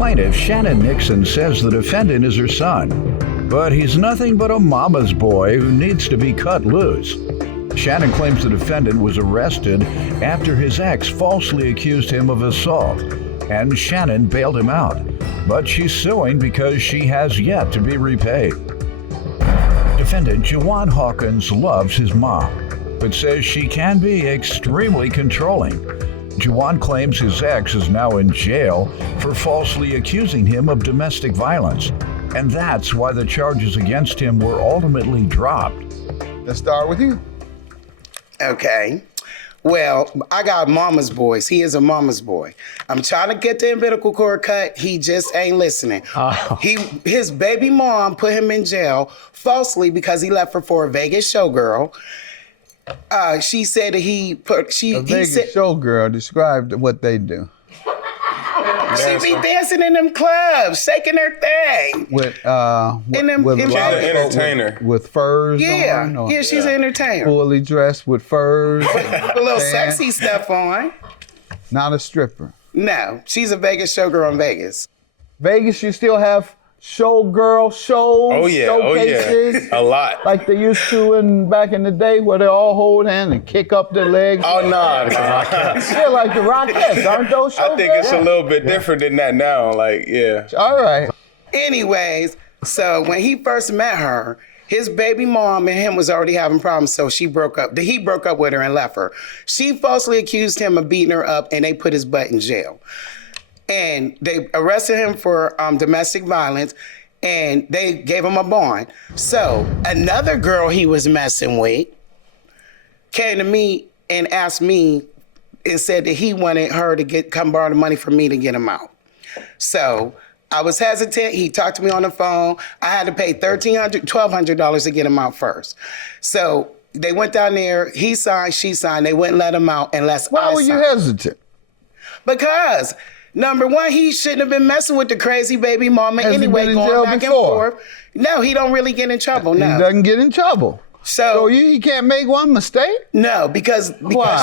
plaintiff, Shannon Nixon, says the defendant is her son, but he's nothing but a mama's boy who needs to be cut loose. Shannon claims the defendant was arrested after his ex falsely accused him of assault, and Shannon bailed him out, but she's suing because she has yet to be repaid. Defendant Juwan Hawkins loves his mom, but says she can be extremely controlling. Juwan claims his ex is now in jail for falsely accusing him of domestic violence, and that's why the charges against him were ultimately dropped. Let's start with you. Okay. Well, I got mama's boys. He is a mama's boy. I'm trying to get the umbilical cord cut. He just ain't listening. Oh. His baby mom put him in jail falsely because he left her for a Vegas showgirl. She said that he Vegas said, showgirl, describe what they do. She be dancing in them clubs, shaking her thing. With she's an entertainer. With furs on? Yeah, she's an entertainer. Fully dressed with furs. A little sexy stuff on. Not a stripper. No, she's a Vegas showgirl in Vegas. Vegas, you still have showgirl shows, showcases, a lot. like they used to back in the day where they all hold hands and kick up their legs. Oh, no. Still like the Rockettes, aren't those showgirls? I think it's a little bit different than that now, All right. Anyways, so when he first met her, his baby mom and him was already having problems, so he broke up with her and left her. She falsely accused him of beating her up, and they put his butt in jail. And they arrested him for domestic violence, and they gave him a bond. So another girl he was messing with came to me and asked me and said that he wanted her to come borrow the money from me to get him out. So I was hesitant. He talked to me on the phone. I had to pay $1,200 to get him out first. So they went down there. He signed, she signed. They wouldn't let him out unless I signed. Why were you hesitant? Because number one, he shouldn't have been messing with the crazy baby mama anyway, going back and forth. No, he don't really get in trouble. No, he doesn't get in trouble. So he can't make one mistake? No, because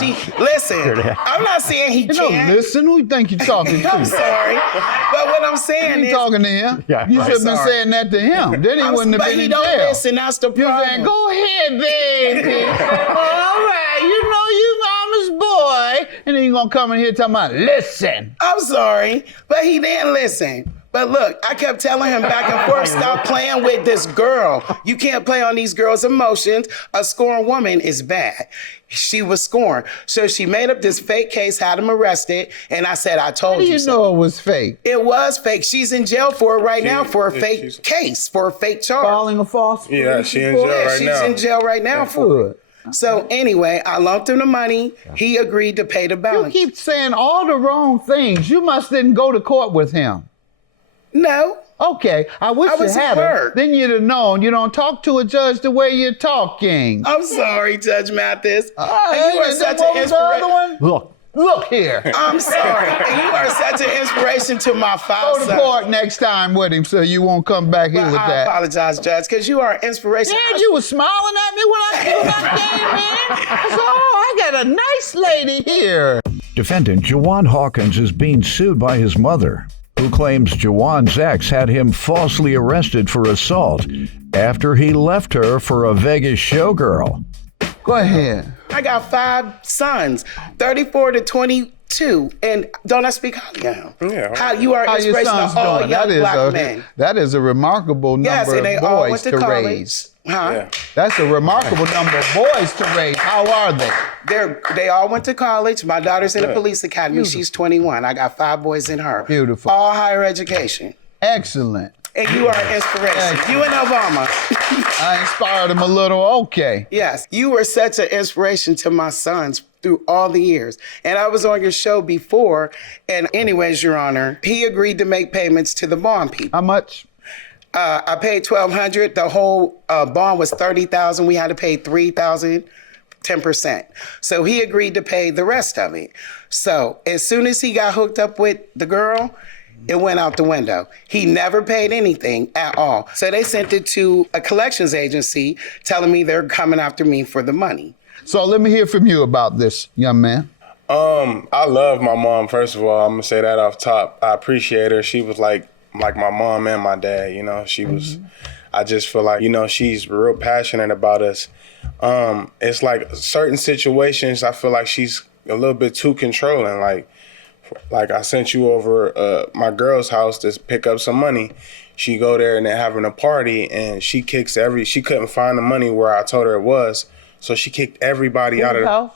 she listen. I'm not saying he can't. Listen, who you think you're talking to? I'm sorry, but what I'm saying is, talking to him. Yeah, you should have been saying that to him. Then he wouldn't have been in jail. But he don't listen. That's the problem. You're saying, go ahead, baby. All right, you mama's boy, and then you gonna come in here talking about listen. I'm sorry, but he didn't listen. But look, I kept telling him back and forth, stop playing with this girl. You can't play on these girls' emotions. A scorned woman is bad. She was scorned. So she made up this fake case, had him arrested, and I said, I told you so. How do you know it was fake? It was fake. She's in jail for it right now for a fake case, for a fake charge. Filing a false Yeah, she's in jail right now. She's in jail right now for it. So anyway, I loaned him the money. He agreed to pay the balance. You keep saying all the wrong things. You must didn't go to court with him. No. Okay, I wish you had it. Then you'd have known you don't talk to a judge the way you're talking. I'm sorry, Judge Mathis. You are such an inspiration. Look here. I'm sorry. You are such an inspiration to my father. Go to court next time with him so you won't come back here with that. I apologize, Judge, because you are an inspiration. Yeah, you were smiling at me when I came in. So, I got a nice lady here. Defendant Juwan Hawkins is being sued by his mother, who claims Juwan's ex had him falsely arrested for assault after he left her for a Vegas showgirl. Go ahead. I got 5 sons, 34 to 22, and don't I speak highly of him? Yeah. How you are inspiration to all young black men. That is a remarkable number of boys to raise. Huh? Yeah. That's a remarkable number of boys to raise. How are they? They all went to college. My daughter's in the police academy. Beautiful. She's 21. I got 5 boys in her. Beautiful. All higher education. Excellent. And you are an inspiration. Excellent. You and Obama. I inspired him a little. Okay. Yes. You were such an inspiration to my sons through all the years. And I was on your show before. And anyways, Your Honor, he agreed to make payments to the bond people. How much? I paid $1,200. The whole bond was $30,000. We had to pay $3,000, 10%. So he agreed to pay the rest of it. So as soon as he got hooked up with the girl, it went out the window. He never paid anything at all. So they sent it to a collections agency telling me they're coming after me for the money. So let me hear from you about this, young man. I love my mom, first of all. I'm gonna say that off top. I appreciate her. She was like my mom and my dad, you know. She was I just feel like, you know, she's real passionate about us. It's like certain situations I feel like she's a little bit too controlling. Like I sent you over my girl's house to pick up some money. She go there and they're having a party and she couldn't find the money where I told her it was. So she kicked everybody out of house?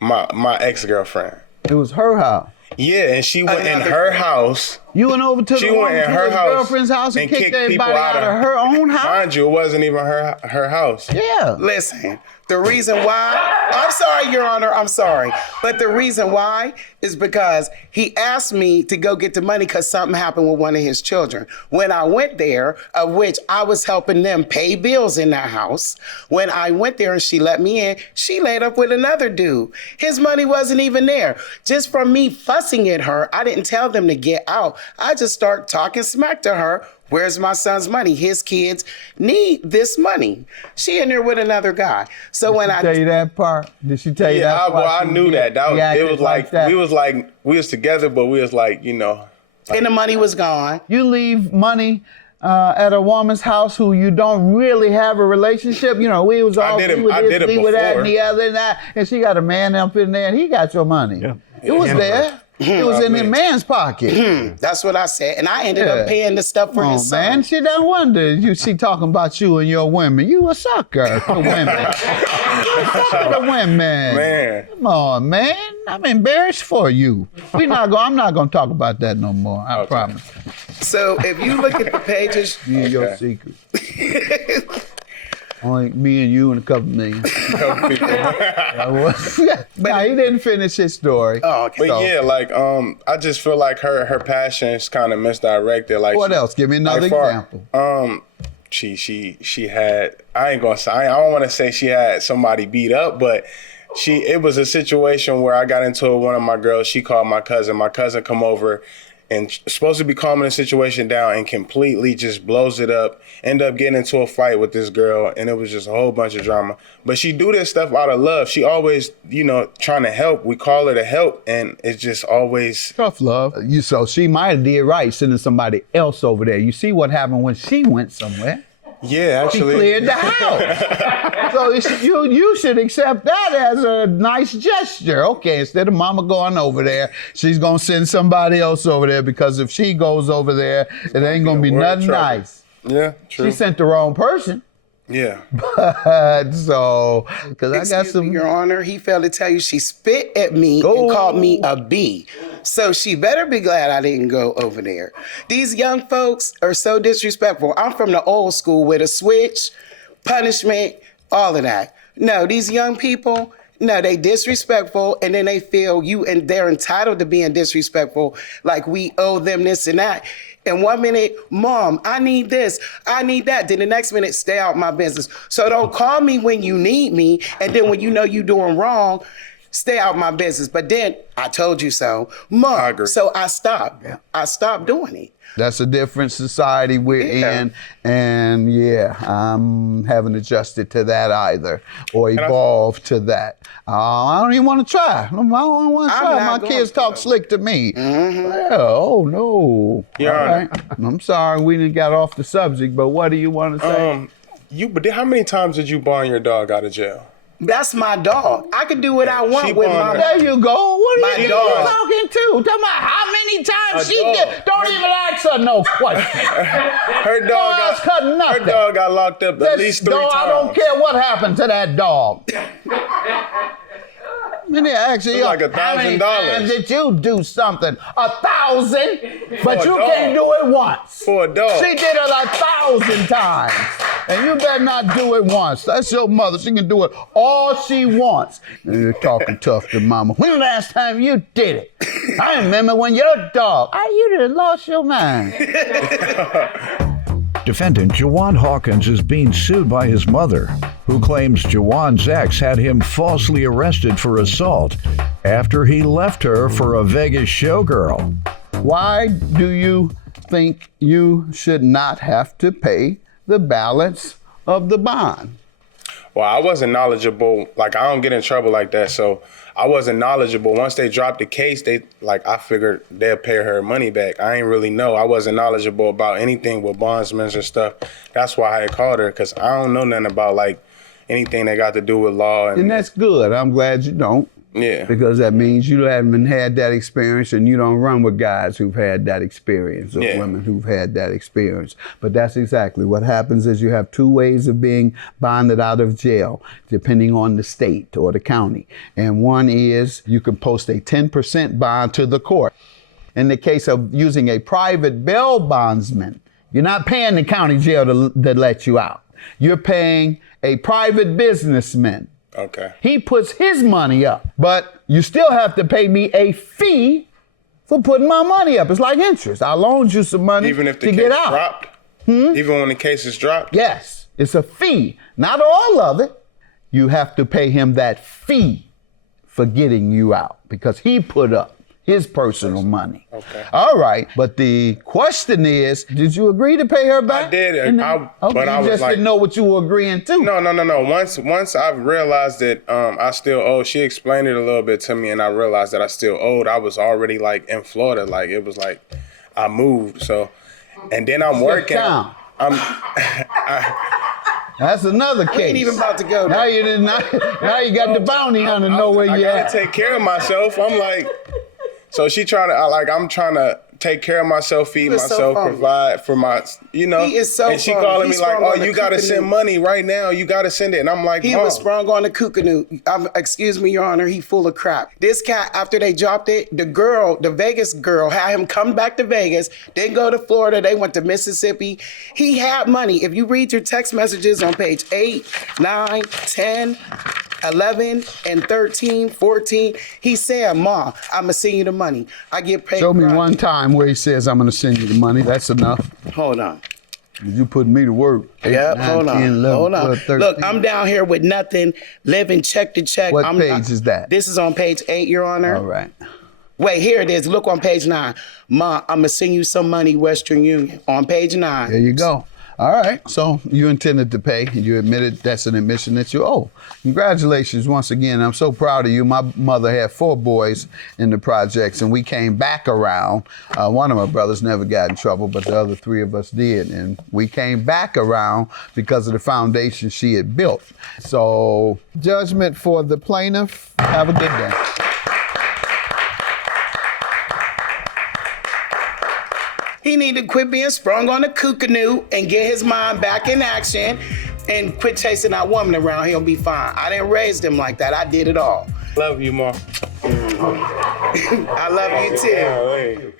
My ex-girlfriend. It was her house. Yeah, and she went in her house. You went over to She went in her house girlfriend's house and kicked everybody people out of her own house? Mind you, it wasn't even her house. Yeah. Listen, the reason why, I'm sorry, Your Honor, I'm sorry. But the reason why is because he asked me to go get the money because something happened with one of his children. When I went there, of which I was helping them pay bills in that house, when I went there and she let me in, she laid up with another dude. His money wasn't even there. Just from me fussing at her, I didn't tell them to get out. I just start talking smack to her. Where's my son's money? His kids need this money. She in there with another guy. So when I tell you that part, did she tell you that part? I knew that. It was like we was together, but we was like, you know. And the money was gone. You leave money at a woman's house who you don't really have a relationship. You know, we was all I did it with that and before. the other and that, and she got a man up in there and he got your money. Yeah. It was there. It was in the man's pocket. That's what I said. And I ended up paying the stuff for his son. Man, she done wonder. She talking about you and your women. You a sucker for women. The women. Man. Come on, man. I'm embarrassed for you. I'm not gonna talk about that no more. I promise. So if you look at the pages, You and your secret. Only me and you and a couple million. But he didn't finish his story. Oh, okay. But yeah, like I just feel like her passion is kind of misdirected. Like what else? Give me another example. She had, I don't want to say she had somebody beat up, but it was a situation where I got into it with one of my girls. She called my cousin come over and supposed to be calming the situation down and completely just blows it up, end up getting into a fight with this girl, and it was just a whole bunch of drama. But she do this stuff out of love. She always, you know, trying to help. We call her to help, and it's just always... Tough love. So she might have did right sending somebody else over there. You see what happened when she went somewhere? Yeah, actually. She cleared the house. So you should accept that as a nice gesture. Okay, instead of mama going over there, she's going to send somebody else over there because if she goes over there, it ain't going to be nothing nice. Yeah, true. She sent the wrong person. Yeah. But so, because I got some... Your Honor, he failed to tell you she spit at me and called me a B. So she better be glad I didn't go over there. These young folks are so disrespectful. I'm from the old school with a switch, punishment, all of that. No, these young people, no, they disrespectful, and then they feel they're entitled to being disrespectful, like we owe them this and that. And 1 minute, Mom, I need this, I need that. Then the next minute, stay out my business. So don't call me when you need me, and then when you know you're doing wrong, stay out my business. But then, I told you so. Mom, I agree. So I stopped. Yeah. I stopped doing it. That's a different society we're in, and I haven't adjusted to that either, or evolved to that. I don't even want to try. I don't want to try. My kids talk slick to me. Oh no! Your Honor. I'm sorry we didn't get off the subject, but what do you want to say? How many times did you bond your dog out of jail? That's my dog. I can do what I want with my... There you go. What are you dog. talking to? Talking about how many times she did. Don't even ask her no question. Her dog got locked up at least 3 times. I don't care what happened to that dog. Actually, like $1,000. how many times did you do something? 1,000? But you can't do it once. For a dog. She did it 1,000 times. And you better not do it once. That's your mother. She can do it all she wants. And you're talking tough to mama. When the last time you did it? I remember when your dog. You done lost your mind. Defendant Juwan Hawkins is being sued by his mother, who claims Juwan's ex had him falsely arrested for assault after he left her for a Vegas showgirl. Why do you think you should not have to pay the balance of the bond? Well, I wasn't knowledgeable. Like, I don't get in trouble like that, so I wasn't knowledgeable. Once they dropped the case, I figured they'll pay her money back. I ain't really know. I wasn't knowledgeable about anything with bondsmen and stuff. That's why I had called her, because I don't know nothing about like anything that got to do with law. And that's good. I'm glad you don't. Yeah. Because that means you haven't had that experience, and you don't run with guys who've had that experience or women who've had that experience. But that's exactly what happens. Is you have two ways of being bonded out of jail, depending on the state or the county. And one is you can post a 10% bond to the court. In the case of using a private bail bondsman, you're not paying the county jail to let you out. You're paying a private businessman. Okay. He puts his money up, but you still have to pay me a fee for putting my money up. It's like interest. I loaned you some money even if the to case get out. Dropped? Even when the case is dropped? Yes, it's a fee. Not all of it. You have to pay him that fee for getting you out because he put up his personal money. Okay. All right, but the question is, did you agree to pay her back? I did. But I just didn't know what you were agreeing to. No. Once I realized that I still owed, she explained it a little bit to me, and I realized that I still owed. I was already like in Florida, like it was like I moved. So, and then I'm working. That's another case. We ain't even about to go. Now you got the bounty hunter know where you I at. gotta take care of myself. I'm like. So she trying to, I'm trying to take care of myself, feed myself, provide for my, He is so and she funny. calling He's me like, sprung oh, on you the got to kookanoo. send money right now. You got to send it. And I'm like, He was sprung on the kookanoo. Excuse me, Your Honor, he full of crap. This cat, after they dropped it, the Vegas girl had him come back to Vegas. They go to Florida. They went to Mississippi. He had money. If you read your text messages on page 8, 9, 10, 11, and 13, 14, he said, Ma, I'm going to send you the money. I get paid. Show me one time where he says, I'm going to send you the money. That's enough. Hold on. You put me to work. 8, Yep, 9, hold 10, on. 11, Hold on. 12, 13. Look, I'm down here with nothing, living check to check. What page is that? This is on page 8, Your Honor. All right. Wait, here it is. Look on page 9. Ma, I'm going to send you some money, Western Union. On page 9. There you go. All right. So you intended to pay, and you admitted that's an admission that you owe. Congratulations once again. I'm so proud of you. My mother had 4 boys in the projects, and we came back around. One of my brothers never got in trouble, but the other 3 of us did. And we came back around because of the foundation she had built. So judgment for the plaintiff. Have a good day. He need to quit being sprung on the kookanoo and get his mind back in action and quit chasing that woman around. He'll be fine. I didn't raise him like that. I did it all. love you, Ma. I love you too. Yeah, hey.